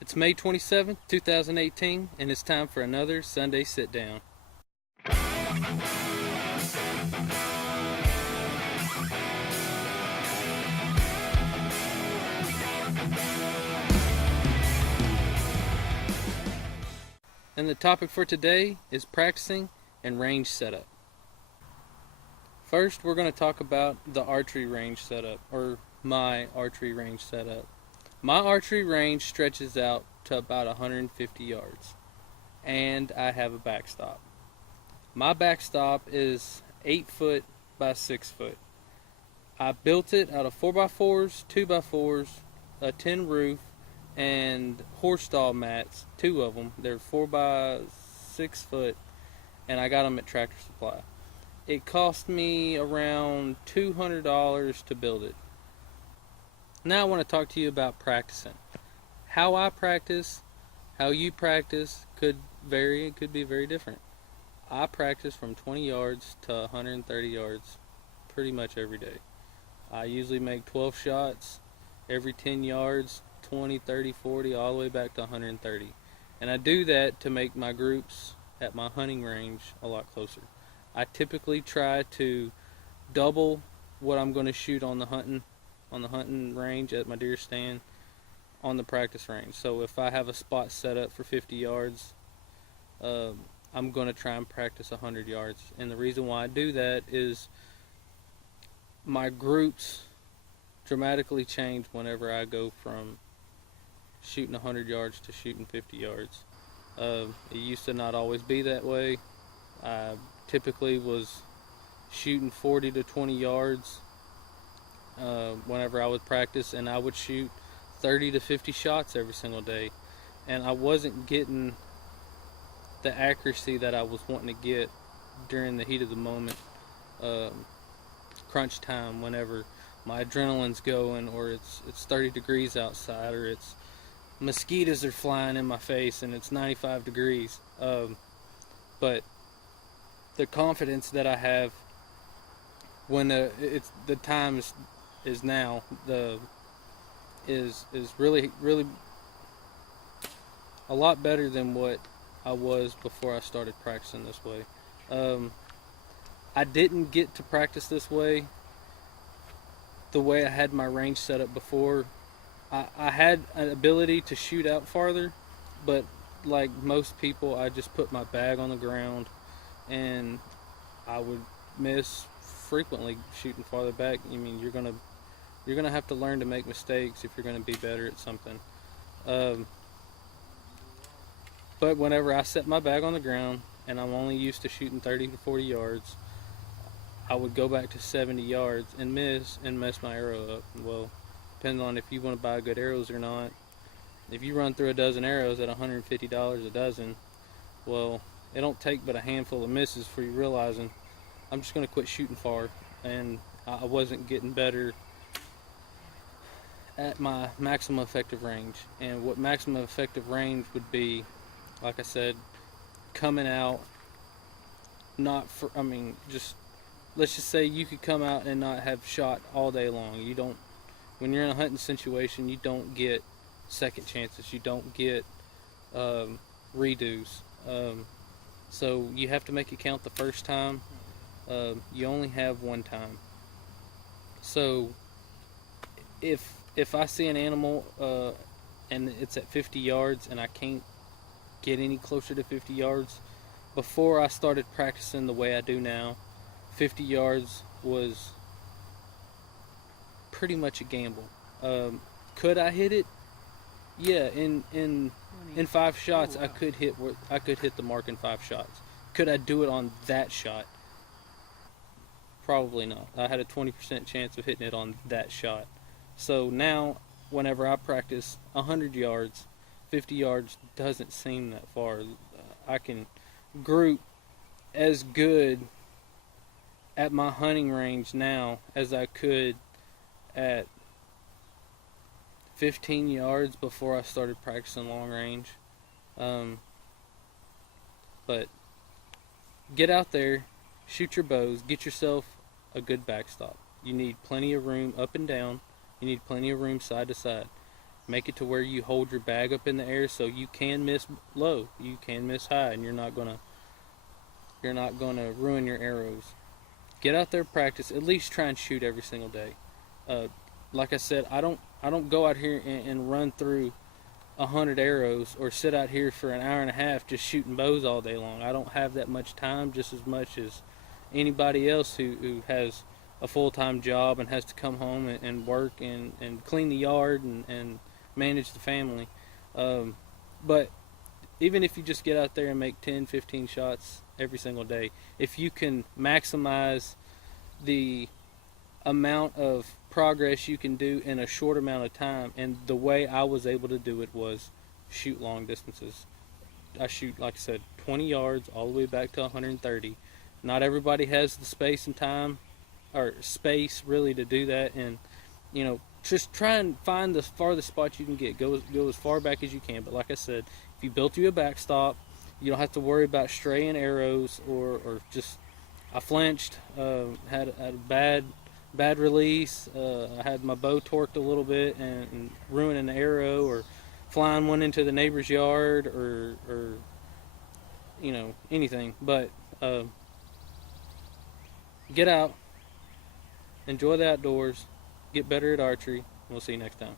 It's May 27th, 2018, and it's time for another Sunday Sit Down. And the topic for today is practicing and range setup. First, we're going to talk about the archery range setup, or my archery range setup. My archery range stretches out to about 150 yards, and I have a backstop. My backstop is 8 foot by 6 foot. I built it out of 4x4s, 2x4s, a tin roof, and horse stall mats, 2 of them. They're 4x6 foot, and I got them at Tractor Supply. It cost me around $200 to build it. Now I want to talk to you about practicing. How I practice, how you practice could vary. It could be very different. I practice from 20 yards to 130 yards pretty much every day. I usually make 12 shots every 10 yards, 20, 30, 40, all the way back to 130. And I do that to make my groups at my hunting range a lot closer. I typically try to double what I'm going to shoot on the hunting range at my deer stand on the practice range. So if I have a spot set up for 50 yards, I'm going to try and practice 100 yards. And the reason why I do that is my groups dramatically change whenever I go from shooting 100 yards to shooting 50 yards. It used to not always be that way. I typically was shooting 40 to 20 yards whenever I would practice, and I would shoot 30 to 50 shots every single day, and I wasn't getting the accuracy that I was wanting to get during the heat of the moment, crunch time, whenever my adrenaline's going, or it's 30 degrees outside, or it's mosquitoes are flying in my face and it's 95 degrees. But the confidence that I have when the time is now, is really a lot better than what I was before I started practicing this way. I didn't get to practice this way the way I had my range set up before. I had an ability to shoot out farther, but like most people, I just put my bag on the ground and I would miss frequently shooting farther back. I mean, you're gonna have to learn to make mistakes if you're gonna be better at something. But whenever I set my bag on the ground and I'm only used to shooting 30 to 40 yards, I would go back to 70 yards and mess my arrow up. Well, depending on if you want to buy good arrows or not. If you run through a dozen arrows at $150 a dozen, well, it don't take but a handful of misses for you realizing I'm just going to quit shooting far. And I wasn't getting better at my maximum effective range. And what maximum effective range would be, like I said, coming out, let's just say you could come out and not have shot all day long. When you're in a hunting situation, you don't get second chances. You don't get redos. So you have to make it count the first time. You only have one time. So if I see an animal and it's at 50 yards and I can't get any closer to 50 yards, before I started practicing the way I do now, 50 yards was pretty much a gamble. Could I hit it? Yeah, in 5 shots, I could hit the mark in 5 shots. Could I do it on that shot? Probably not. I had a 20% chance of hitting it on that shot. So now, whenever I practice 100 yards, 50 yards doesn't seem that far. I can group as good at my hunting range now as I could at 15 yards before I started practicing long range. But get out there, shoot your bows, get yourself a good backstop. You need plenty of room up and down. You need plenty of room side to side. Make it to where you hold your bag up in the air so you can miss low, you can miss high, and you're not gonna ruin your arrows. Get out there, practice. At least try and shoot every single day. Like I said, I don't go out here and run through 100 arrows or sit out here for an hour and a half just shooting bows all day long. I don't have that much time, just as much as anybody else who has a full-time job and has to come home and work and clean the yard and manage the family. But even if you just get out there and make 10, 15 shots every single day, if you can maximize the amount of progress you can do in a short amount of time, and the way I was able to do it was shoot long distances. I shoot, like I said, 20 yards all the way back to 130. Not everybody has the space and time, or space really, to do that, and just try and find the farthest spot you can get. Go as far back as you can. But like I said, if you built you a backstop, you don't have to worry about straying arrows or just. I flinched, had a bad release. I had my bow torqued a little bit and ruining an arrow, or flying one into the neighbor's yard, or anything. But get out, enjoy the outdoors, get better at archery. We'll see you next time.